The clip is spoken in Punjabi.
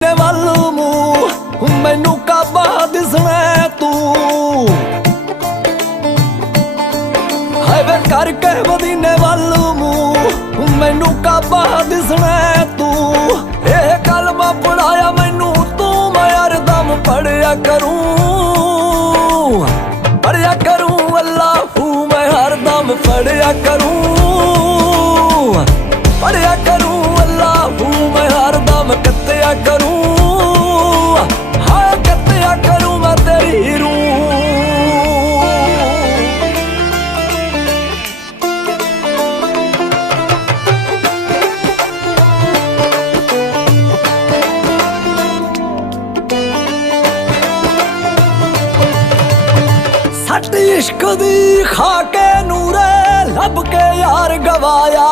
ਵੱਲ ਮੂੰਹ ਮੈਨੂੰ ਕਾਬਾ ਦਿਸਣਾ ਤੂੰ ਹਾਏ ਵੇ ਕਰਕੇ ਮਦੀਨੇ ਵੱਲ ਮੂੰਹ ਮੈਨੂੰ ਕਾਬਾ ਦਿਸਣਾ ਤੂੰ ਇਹ ਕਲਮਾ ਪੜਾਇਆ ਮੈਨੂੰ ਤੂੰ ਮੈਂ ਅਰਦਮ ਪੜਿਆ ਕਰੂੰ ਅੱਲਾਹੂ ਮੈਂ ਹਰਦਮ ਪੜਿਆ ਕਰੂੰ ਅੱਲਾਹੂ ਮੈਂ ਹਰਦਮ ਕੱਤਿਆ ਕਰੂੰ ਹਾਏ ਕੱਤਿਆ ਕਰੂੰ ਮੈਂ ਤੇਰੀ ਰੂਹ। ਸੱਟ ਇਸ਼ਕ ਦੀ ਖਾ ਕੇ ਨੂਰੇ ਲੱਭ ਕੇ ਯਾਰ ਗਵਾਇਆ